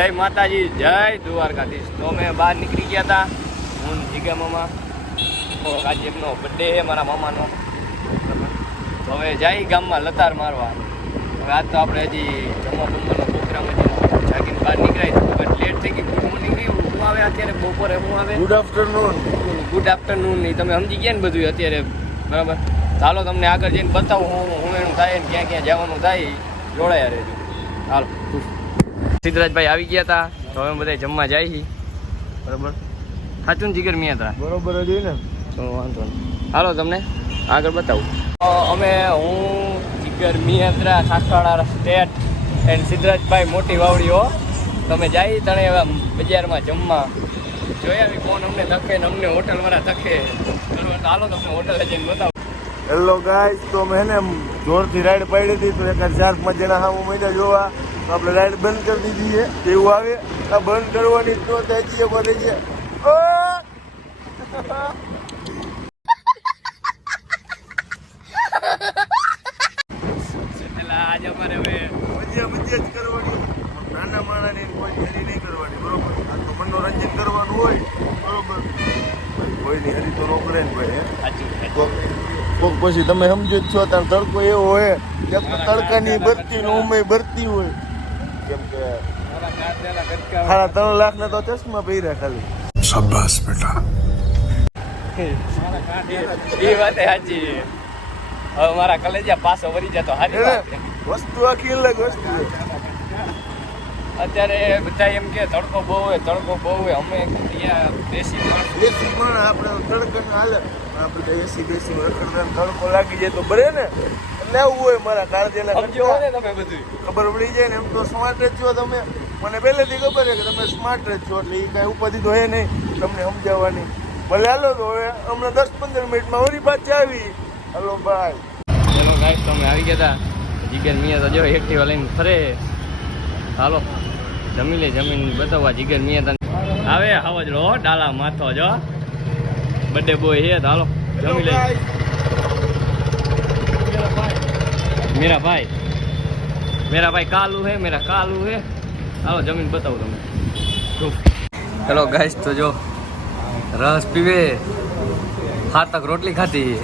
જય માતાજી, જય દ્વારકાધીશ. તો અમે બહાર નીકળી ગયા હતા, હું જીગા મામા. તો આજે એમનો બર્થડે છે મારા મામાનો. તો હવે જાય ગામમાં લતાર મારવા. હવે આજ તો આપણે હજી જમવાનો પ્રોગ્રામ હજી જાગીને બહાર નીકળાય બટ લેટ થઈ ગઈ. ગુડ મોર્નિંગ નહીં, હું આવે અત્યારે બપોરે હું આવે ગુડ આફ્ટરનૂન. ગુડ આફ્ટરનૂન નહીં, તમે સમજી ગયા ને બધું અત્યારે બરાબર. ચાલો તમને આગળ જઈને બતાવું હું એનું થાય ને ક્યાં ક્યાં જવાનું થાય, જોડાયા રહેજો. હાલો, સિદ્ધરાજભાઈ આવી ગયા હતા, તો હવે બધા જમવા જાય છે બરાબર. સાચું ને જીગર મિયાત્રા બરોબર જ હોય ને, તો વાંધો નહીં. હાલો તમને આગળ બતાવું. અમે હું જીગર મિયાત્રા સાસવાડા સ્ટેટ એન્ડ સિદ્ધરાજભાઈ મોટી વાવડીઓ તમે જાય તણે એવા બજારમાં જમવા જોઈ આવી કોણ અમને થકે ને અમને હોટલવાળા થકે બરાબર. હાલો તમને હોટલે જઈને બતાવું. હેલો ગાઈસ, તો મેં ને જોરથી રાઈડ પાડી હતી તો એક 4-5 જણા હા મહિના જોવા તો આપણે રાઈડ બંધ કરી દીધી છે. એવું આવે આ બંધ કરવાની તો થાય છે બને છે. આજે અમારે હવે મજા જ કરવાની, નાના માણાની કોઈ હરી નહીં કરવાની બરોબર. આ તો મનોરંજન કરવાનું હોય બરોબર. કોઈની હરી તો રોકડે ને ભાઈ. કોક પછી તમે સમજો જ છો ત્યાં તડકો એવો હોય કે તડકાની ભરતી ને ઉમે ભરતી હોય. કેમ કે 3.5 લાખ ના તો ચશ્મા પહેર્યા ખાલી. શાબાશ બેટા, એ વાત સાચી. હવે મારા કલેજા પાછો વળી જતો હારી વાત છે. વસ્તુ આખી અલગ વસ્તુ છે. અત્યારે બધા એમ કે તડકો બહુ હોય, તડકો બહુ હોય. અમે દેશી પણ આપણે તડકા હાલે આપણે એસી બેસી રખડતા તડકો લાગી જાય તો બરે ને. એટલે આવું હોય મારા કારજેલા સમજો ને તમે બધું ખબર પડી જાય ને. એમ તો સ્માર્ટ જ છો તમે, મને પહેલેથી ખબર છે કે તમે સ્માર્ટ જ છો એટલે એ કાંઈ ઉપાધિ તો હે નહીં તમને સમજાવવાની. ભલે હાલો તો હવે હમણાં 10-15 મિનિટમાં વળી પાછા આવી. હલો ભાઈ. ચલો ગાઈસ, તમે આવી ગયા હતા. જીગર મિયા તો જો એક્ટિવા લઈને ફરે. હાલો જમી લે, જમીન બતાવવા જીગર મિયા આવે હવા જ લો ડાલા માથો જો બર્થડે બોય હે. હાલો જમી લે મેરા ભાઈ કાલુ હે, મેરા કાલુ હે. હાલો જમીન બતાવું તમને. ચલો ગાઈસ, તો જો રસ પીવે, હાથક રોટલી ખાધી.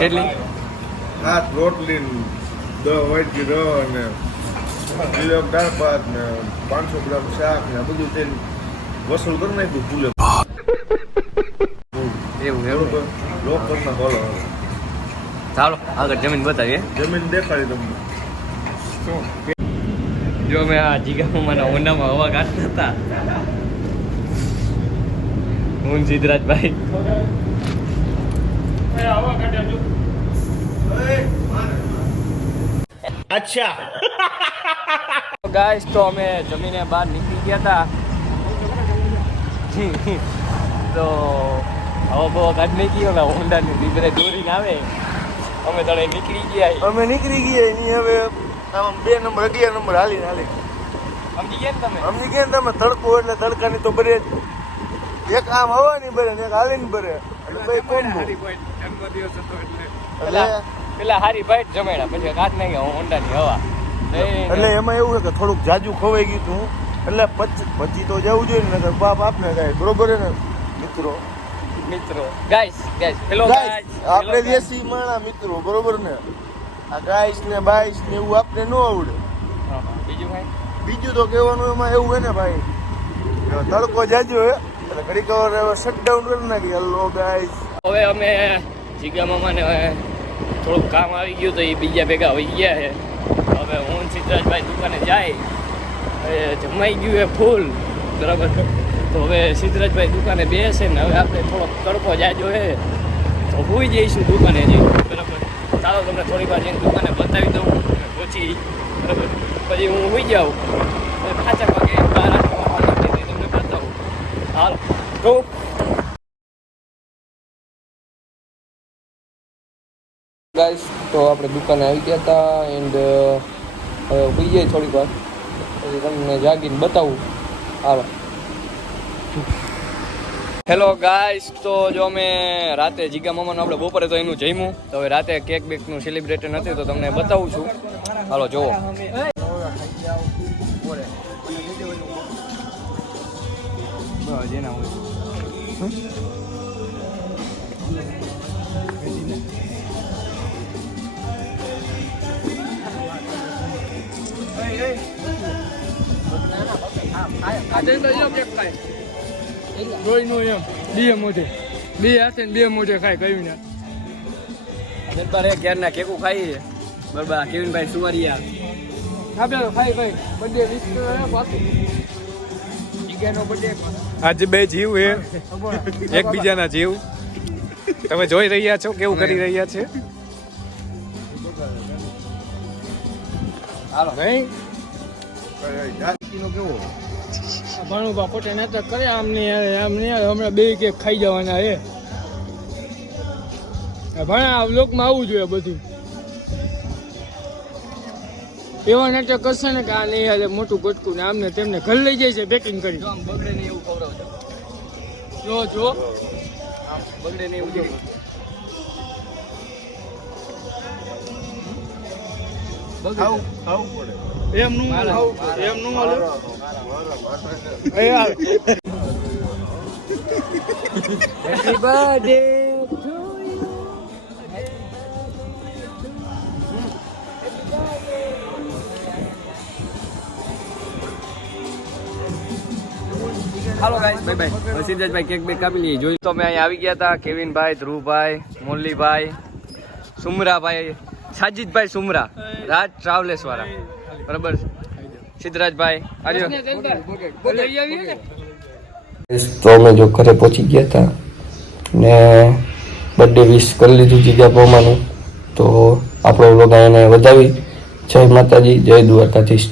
કેટલી? 7 રોટલી, 10 વાટકી રવા ને કિલો દાળ ભાત ને 500 ગ્રામ શાક ને બધું થઈને વસૂલ કરી નાખ્યું ફૂલે. એવું લોકલમાં બોલો. ચાલો આગળ જમીન બતાવીએ. જમીન દેખાડી તમને. જો મેં આ જીગામાના હોન્ડામાં હવા કાઢતા હતા હું સિદ્ધરાજભાઈ. અચ્છા ગાઈસ, તો અમે જમીને બહાર નીકળી ગયા હતા. તો હવા બવા કાઢ નહીં ગયો હોન્ડાની લીબરે દોરીને આવે. અમે તળે નીકળી ગયા એની હવે આમ 2 નંબર 11 નંબર હાલી સમજી ગયા ને તમે? સમજી ગયા ને તમે? તડકો એટલે તડકાની તો બરે જ. એક આમ હવાની બરે ને એક હાલીને બરે એટલે ભાઈ કોમ્બો. પેલા હારી બાઈટ જમેડા પછી કાઢ નહીં ગયા હોન્ડાની હવા. એટલે એમાં એવું છે કે થોડુંક જાજુ ખવાઈ ગયું હતું એટલે પછી તો જવું જોઈએ ને બાપ આપને કાંઈ બરોબર ને મિત્રો. ગાઈસ હેલો ગાઈસ, આપણે દેશી માણા મિત્રો બરોબર ને. આ ગાઈસ ને બાઈસ ને એવું આપણે ન આવડે. બીજું તો કહેવાનું એમાં એવું હોય ને ભાઈ, તડકો જાજો હે એટલે ઘડી કવર શટડાઉન કરી નાખી. હેલો ગાઈસ, હવે અમે જીગા મામાને થોડુંક કામ આવી ગયું તો એ બીજા ભેગા હોઈ ગયા છે. હવે હું સિદ્ધરાજભાઈ દુકાને જાય, જમાઈ ગયું એ ફૂલ બરાબર. તો હવે સિદ્ધરાજભાઈ દુકાને બેસે ને હવે આપણે થોડોક તડકો જાજો હે તો હોઈ જઈશું દુકાને જઈ બરાબર. ચાલો તમને થોડી વાર જઈને દુકાને બતાવી દઉં પછી બરાબર. પછી હું હોઈ જાઉં પાછા વાગે તમને બતાવું. હાલ તો ગાઈસ, તો આપણે દુકાને આવી ગયા હતા એન્ડ હવે હોઈ જાય થોડીક વાર પછી તમને જાગીને બતાવું. હાલો. હેલો ગાઈસ, તો જો અમે રાતે જીગા મામાનું આપણે બપોરે તો એનું જમ્યું. તો હવે રાતે કેક બેકનું સેલિબ્રેશન હતું તો તમને બતાવું છું. હાલો જોવો. જેના હોય બે હાથે ને બે મોઢે ખાય કયું ને ક્યારના કેકું ખાઈ છે બરાબર કેવિનભાઈ સુવારિયા આપણે ખાઈ ભાઈ બર્થડે વિશ કરો બાકી જીગાનો બર્થડે આજે બે જીવ હે એકબીજાના જીવ તમે જોઈ રહ્યા છો કેવું કરી રહ્યા છે હાલો ભાઈ કેવો ભાણુભા પોતે નાટક કરે આમ નહીં હમણાં બે કેક ખાઈ જવાના હે ભાણા આ લોકમાં આવવું જોઈએ બધું એવા નાટક કરશે ને કે આ નહીં હાલે મોટું ગોટકું ને આમને તેમને ઘર લઈ જાય છે પેકિંગ કરી આમ બગડે નહીં એવું ખવડાવજો જો આમ બગડે નહીં એવું જેવું ખાવું પડે એમનું હાલે. એમનું હાલે એ યાર હેપી બર્થડે હાલો ગાઈસ બાય બાય સિદ્ધાર્થભાઈ કેક બેક કાપી લઈએ જોઈ તો અમે અહીંયા આવી ગયા હતા કેવિનભાઈ ધ્રુવભાઈ મોરલીભાઈ સુમરાભાઈ સાજીદભાઈ સુમરા રાજ ટ્રાવેલ્સ વાળા બરાબર સિદ્ધરાજભાઈ આવ્યો લઈ આવીએ ને તો અમે જો ઘરે પહોંચી ગયા હતા ને બર્થડે વિશ કરી લીધું જીગા પૌમાનું તો આપણો વ્લોગ અહીંયા વધાવી જય માતાજી જય દ્વારકાધીશ